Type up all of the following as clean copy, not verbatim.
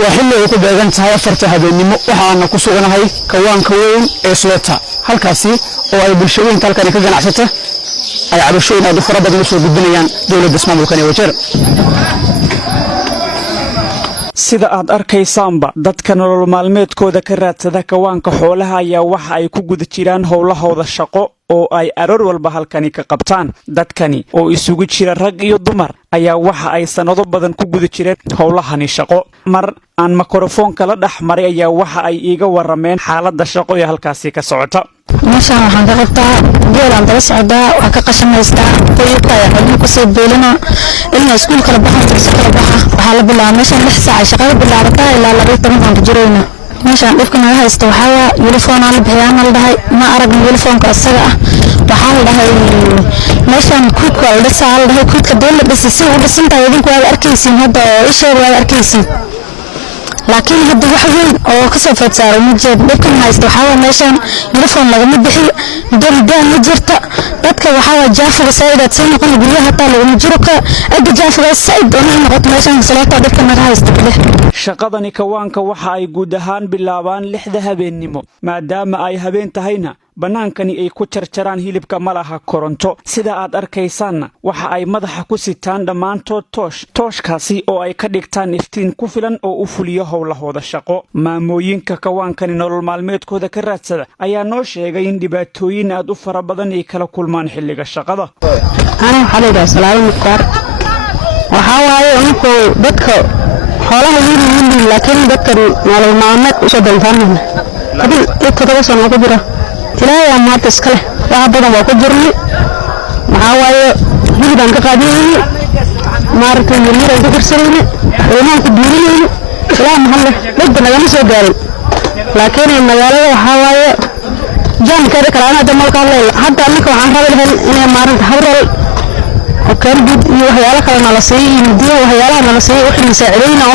وحلو يكون بأذن تهاي فرت هذا النمو وحنا كسوقنا هاي كوان كوين إسوتا هالكاسي وأي بالشوين تلقى نكجن عسته أي عروشين هذا فرد النسور بالدنيا دولة اسمه مكاني وجر sida aad arkaysaanba dadka nolol maalmeedkooda ka raadsada kawaanka xoolaha ayaa waxa ay ku guda jiraan howlahooda shaqo oo ay aroor walba halkani ka qabtaan dadkani oo isugu jira rag iyo dumar ayaa waxa ay sanado badan ku guda jireen howlahani shaqo mar aan mikrofoonka la dhaxmaray ayaa waxa ay iiga warameen xaaladda shaqo ee halkaasi ka socota meeshaan waxaan ka qabtaa geelaan daba socdaa waa ka qashamaystaa qoyka ayaa cilmi kusoo beelina ilaa iskuul kala baxan dugsi kala baxa waxaa la bilaabaa meeshaan 6 saac shaqada bilaabataa ilaa 12 aan jirayna meeshaan dhibka naga haysta waxaa waa uniform aan la bixiyaan la dhahay ma aragno uniformka asaga ah waxaa la dhahay meeshaan kuudka la dhisaa la dhahay kuudka deel la dhisay si uu dhisantahay idinku waad arkaysiin hadda oo isheed waad arkaysiin laakiin hadda wax weyn oo ka soo faadsaaray mujad dhibkan haysto waxaa meeshan uniform laga mid bixi daldaan ma jirta dadka waxaa jaafiga sayidad soo noqon guryaha taa lagu jiro ka aad jaafiga sayid oo noqon meeshan salaata dhibkan naga haysto shaqadani kawaanka waxa ay guud ahaan bilaabaan 6 habeenimo maadaama ay habeen tahayna banaankani ay ku jarjaraan hilibka malaha koronto sida aad arkaysaanna waxa ay madaxa ku sitaan dhamaantood tooshkaasi oo ay ka dhigtaan iftiin ku filan oo u fuliyo howlahooda shaqo maamooyinka kawaankani nolol maalmeedkooda ka raadsada ayaa noo sheegay in dhibaatooyin aad u fara badan ay kala kulmaan xilliga shaqada ana xalayda salaam muqtar waxa waaye inuu dadka xoolaha yihiin laakiin dadka nolol maalmeed u soo dantaan hadii inta soo ku jira ilaahay ma taskale waxa badan waa ku jirnay waxa waaye hilibaan ka qaadiyay maartay yimid ku dirsanayna inaan ku diirinayna ilaa mahalla dad naga soo gaaray laakiin magaalada waxa waaye jaan ka kalaana damalka hadda anaka waxaan rabaa inay maarinta hawral oo kan dib iyo waxyaalo kale nala siiyay waxyaalaha nala siiyay wixii saacideeyna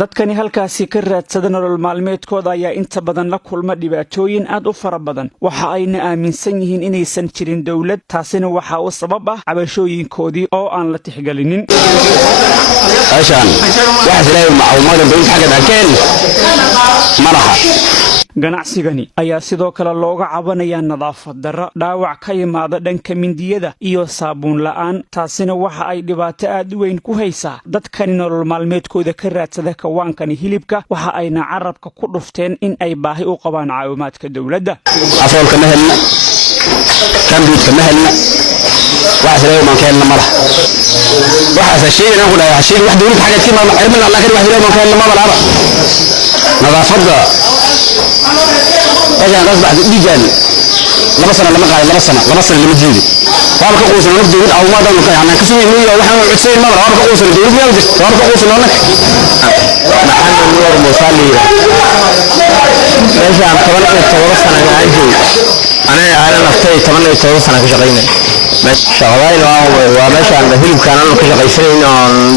dadkani halkaasi ka raadsada nolol maalmeedkooda ayaa inta badan la kulma dhibaatooyin aad u fara badan waxa ayna aaminsan yihiin inaysan jirin dawlad taasina waxa uu sabab ah cabashooyinkoodii oo aan la tixgelinin ashan waxa ilaahay macluumaad badan xagga dhakeen maraha ganacsigani ayaa sidoo kale looga cabanaya nadaafad darro dhaawac ka yimaada dhanka mindiyada iyo saabuun la'aan taasina waxa ay dhibaato aad u weyn ku haysaa dadkani nolol maalmeedkooda ka raadsada kawaankani hilibka waxa ayna carabka ku dhufteen in ay baahi u qabaan caawimaadka dawladda afoolka ma helna kambiidka ma helna waxa ilaahay ma keenna maraha waxa sheegana ku dhahay sheeg wax dawladda xagga ka ma cirmina laakiin wax ilaahay ma keenna ma malaha nadaafadda أجل غصب عن ديجان لما سنة لما قاعد لما سنة لما جيدي وأنا كقوس أنا بدي أو ما دام كان يعني كسوي مية وإحنا عشرين مرة وأنا كقوس أنا بدي أوجد وأنا كقوس أنا محل النور مصلي إيش عم تمنى التورث أنا عندي أنا نفتي تمنى التورث أنا كشغيني شغالين وماشي عند هيلب كان أنا كشغيسين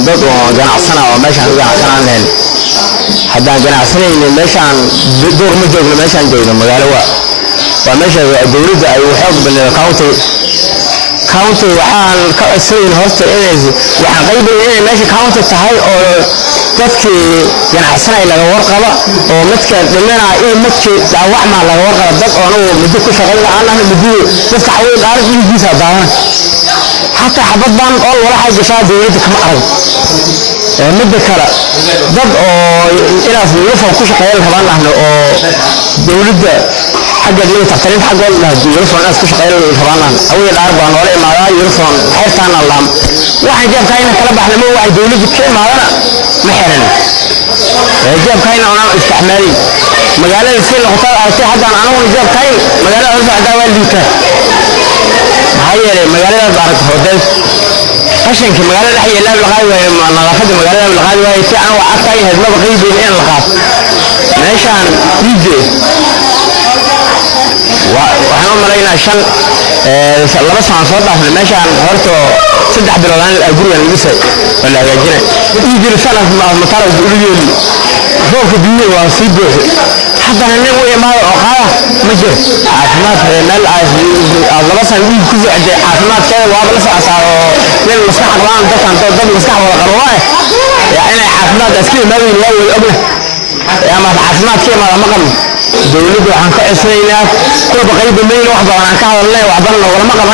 ضد وجناح سنة وماشي عند جناح سنة هن حتى جناح سنة ماشي عن دور مجد ماشي عن جينا مقالوا وماشي الدولة أي وحق بالكاونتي كاونتي وحال كأسين هوست إنز وحقيبة إنه ماشي كاونتي تهاي أو تذكي جناح سنة إلى ورقة ومتك لمنا إيه متك دعوة مع الورقة ضد أو مديك شغال أنا مدي تفتح وين عارف يجي سادان حتى حبض بان قال ولا حاجة شاد يدك ما أعرف مدة كلا ضد أو إلى في يوفا وكش قيل كمان نحن أو دولة حاجة اللي تحترم حاجة ولا يوفا الناس كش قيل كمان نحن أول الأربعة ولا ما يوفا حيرتنا الله واحد جاب كاين كلام إحنا مو واحد دولة كل ما أنا محرنا جاب كاين أنا استحمالي مجال الفيل الخطار أرتي حتى أنا جاب كاين مجال أربع دول ديكا هاي مجال البارك هودل عشان كمجال الحي لا بالغاية نظافة مجال لا بالغاية هي تعن وعطاي هذا ما بقي بين الغاف ماشان يجي وإحنا مرينا عشان الله بس عن صوت إحنا ماشان هرتو صدق بلغان الأجور يعني بس ولا جينا يجي رسالة مطار بيقولوا لي فوق الدنيا واسيب حتى نقول ما أقاه مجر عفمات مال الله بس يقول كذا عفمات كذا وهذا لسه عصا من المصلحة طبعا ده كان ضد المصلحة ولا قرواه يعني عفمات أسكير ما بين الأول قبله يا ما عفمات كذا ما مقام دولته عن كأسرنا كل بقريب من واحد عن كهذا الله وعبرنا ولا مقام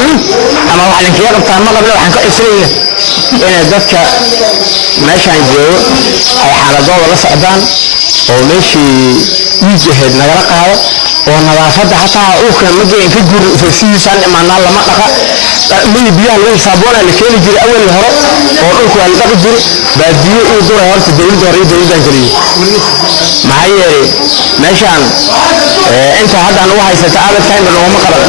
أما واحد كذا بتاع مقام له عن كأسرنا إن ذاك ماشي عن جو أي حالة ولا صعدان وماشي يجهد نجرقها ونظافة حتى أوكل مجيء في الجر في السيسان مع الله ما لقى من بيان من صابون اللي كان يجري أول الهراء وأوكل اللي تقدر بديه يدور هرت الدولة دوري جري معي ماشي عن أنت هذا أنا واحد ستعامل كائن من هم قرر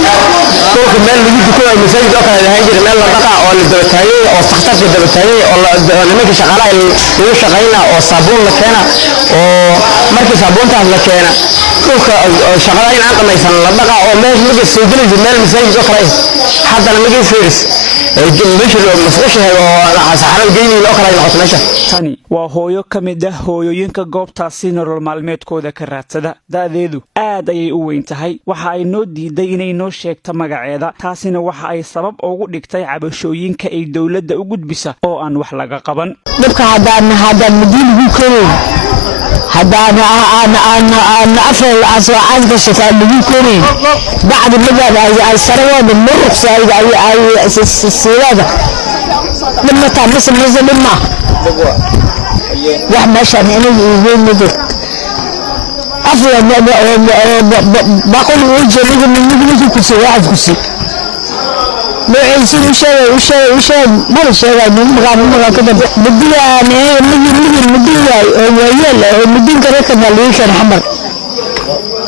كل مال اللي يجي كل المساجد أكل اللي هيجري مال لقى أو الدبتاية أو استخدام الدبتاية أو لما شغالة اللي شغالين أو صابون لكنا أو مركز صابون تاع لكنا شغالين عن قميص لبقى أو مش سجل الجمال مساجد أكل حتى لما يجي فيرس مش المسرش هو صحراء الجيني الأخرى ينقص ماشى tani waa hooyo ka mid ah hooyooyinka goobtaasi nolol maalmeedkooda ka raadsada da'deedu aad ayay u weyn tahay waxa ay noo diiday inay noo sheegto magaceeda taasina waxa ay sabab ugu dhigtay cabashooyinka ay dawladda u gudbisa oo aan wax laga qaban dadka hadaan madiina ku keenay hadaan aan afal aswaad ka shaqaa lagu keenay bacd midaba ay sarwada murqsa ay sirada لما تعمل مثل لما واحد ماشي يعني يقول مدر أفضل بقول وجه من كرسي واحد كرسي ما يصير وشاي ما له شيء مغامر كده بدي يعني مدي ويا مدي كده مالي كان حمر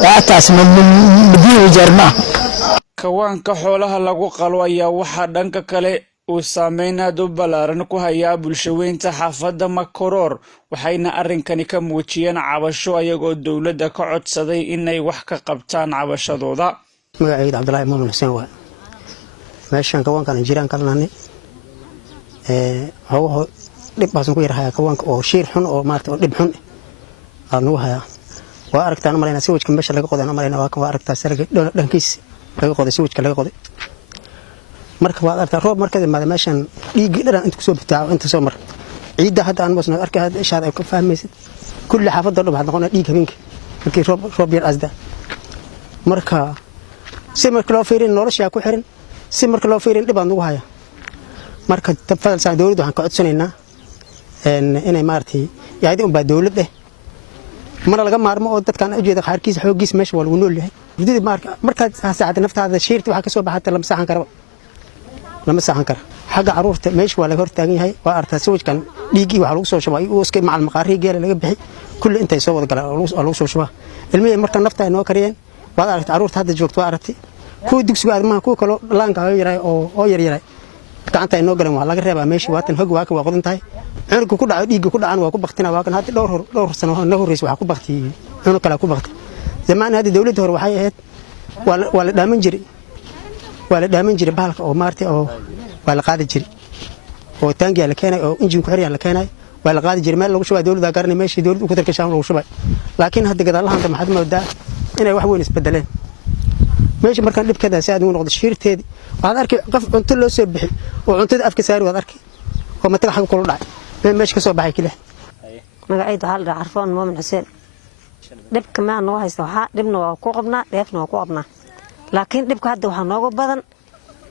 أتاس مدي وجرما kawaanka xoolaha lagu qalo ayaa waxa dhanka kale uu saameynad u balaaran ku hayaa bulshadeynta xaafadda Makoroor waxayna arrinkani ka muujiyeen cabasho ayagoo dawladda ka codsaday inay wax ka qabtaan cabashadooda magacayda Cabdullaahi Muumin Xuseen waa meeshan kawaankan jiraan kalnaani hawo dib baasan ku yarahay kawaanka oo shiir xun oo maartay oo dib xun aanu haya waa aragtaan marayna si wajka meesha laga qoday marayna waa aragtaa sarga dhankiis laga qoday si wajka laga qoday marka waa aragtaa roob markada maada meeshan dhiig dheran inta kusoo bitaaco inta soo mar ciida hadda aan wasna arkay hada ishaad ay ka fahmaysid kulli xaafadda dhab had noqonaa dhiig habeenkii markii roob yar asda marka si marka loo fiirin nolosha ku xiran si marka loo fiirin dhib aan ugu haya marka tafadal saan dawladdu waxaan ka codsanaynaa inay maartay yaadi un baa dawladda mar laga maarmo oo dadkan u jeeda qaarkiis xoogiis meesha waa lagu nool yahay ridida marka saacad naftaada shiirti waxa ka soo baxay lama saxan karo xagga caruurta meesha waa laga hortaagan yahay waa artaa sawirkan dhiigi waxa lagu soo shabay oo iska macal maqaari geela laga bixi kulli intay soo wada galaan lagu soo shabaa ilmihi marka nafta inoo kariyeen waa aragtay caruurta hadda joogto waa aragtay ku dugsiga aadmaha ku kale laanka yaray oo yar gacanta inoo galan waa laga reebaa meesha waatan hog waa ka qodan tahay cunugku ku dhaco dhiigi ku dhacaan waa ku baqtina waa kan hadda dhowr sano na horeysay waxa ku baqtay cunug kale ku baqtay zamaan hadda dawladda hore waxay ahayd waa la dhaaman jiray bahalka oo maartay oo waa la qaadi jiray oo taangiya la keenay oo injin ku xiriyaan la keenay waa la qaadi jiray meel lagu shubay dawladda garanay meeshii dawladdu ku tarkashaan lagu shubay laakiin hadda gadaalahan maxad moodaa inay wax weyn isbedeleen meesha markaan dhibkeeda si aad u noqdo shiirteedii waxaad arkay qof cunto loo soo bixi oo cuntada afka saari waad arkay oo mataga xaq ku dhacay meesha ka soo baxay kale magacayda hal Carfoon Muumin Xuseen dhibka ma noo haysto waxa dhibna waa ku qabnaa dheefna waa ku qabnaa laakiin dhibka hadda waxa nooga badan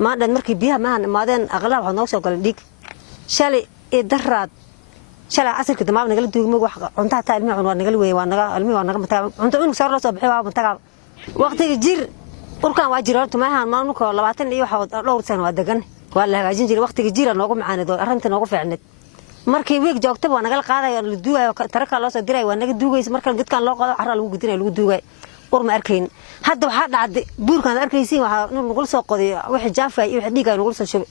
ma dhan markii biyaha ma imaadeen aqlaab waxa noo soo galay dhiig shalay daraad shalay asirka damaab naga duugmo wax cunta taa ilmi cun waa naga weey waa naga mataa cunto inuu soo soo bixi waa mataa waqtiga jir urkan waa jir horta ma ahan maanu ko 20 iyo waxa dhowr sano waa degan waa la hagaajin jiray waqtiga jir noogu macaanado arrinta noogu fiicneed markii week joogto waa naga qaadayo la duugayo taraka loo soo diray waa naga duugaysa marka dadkan loo qado carra lagu gudinay lagu duugay urma arkayn hadda waxa dhacday buurkan arkaysiin waxa nagu soo qoday wixii jaafay iyo wixii dhiigay nagu soo shubay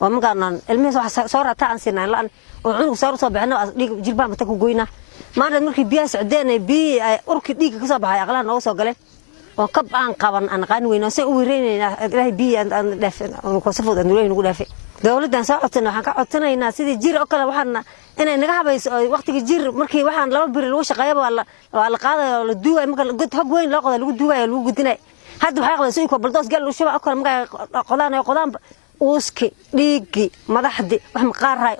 oo markaan ilmihiis waxa soo raataa aan siinay laan oo cunug soo bixino dhiig jilbaan mata ku goyna maanta markii biyaha socdeen biyo urki dhiig ka soo baxay aqlaan noogu soo galay oo kab aan qaban aan qaan weyno si uu weereynayna ilaahay biyo aan dhaafin oo ko safud aan weereyn ugu dhaafay dawladdan soo codsan waxaan ka codsanaynaa sidii jir oo kale waxaan inay naga habayso waqtiga jir markii waxaan laba bir lagu shaqeeyo waa la qaadayo la duugay marka god hog weyn loo qodo lagu duugayo lagu gudinay hadda waxay qabeen soo baldoos gal u shaba oo kale marka qodaan uuski dhiigi madaxdi wax maqaaray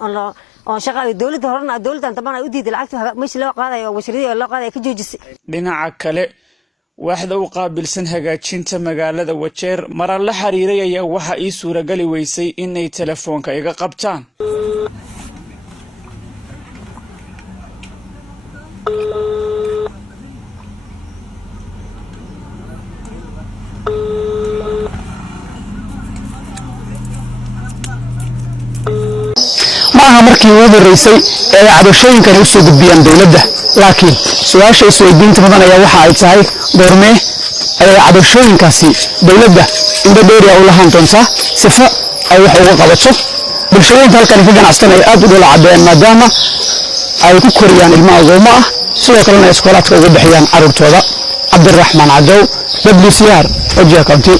oo shaqada dawladda horena dawladdan taban ay u diiday lacagta meeshii loo qaadayo wasaaradda loo qaadayo ka joojisay dhinaca kale waaxda u qaabilsan hagaajinta magaalada Wajeer marar la xiriiray ayaa waxa ay suuragali weysay inay telefoonka iga qabtaan maaha markii ugu horeysay ee cadashooyinkan u soo gudbiyaan dawladda laakiin su'aasha isweydiinta mudan ayaa waxa ay tahay goormee ay cadashooyinkaasi dawladda inta dheer u lahaan doontaa sifa ay wax uga qabato bulshooyinka halkan ka ganacsanaya aad u dhula cadeen maadaama ay ku koriyaan ilmo agooma ah sidoo kalena iskoolaadka uga bixiyaan carruurtooda cabdiraxmaan cadow WCR Wajir County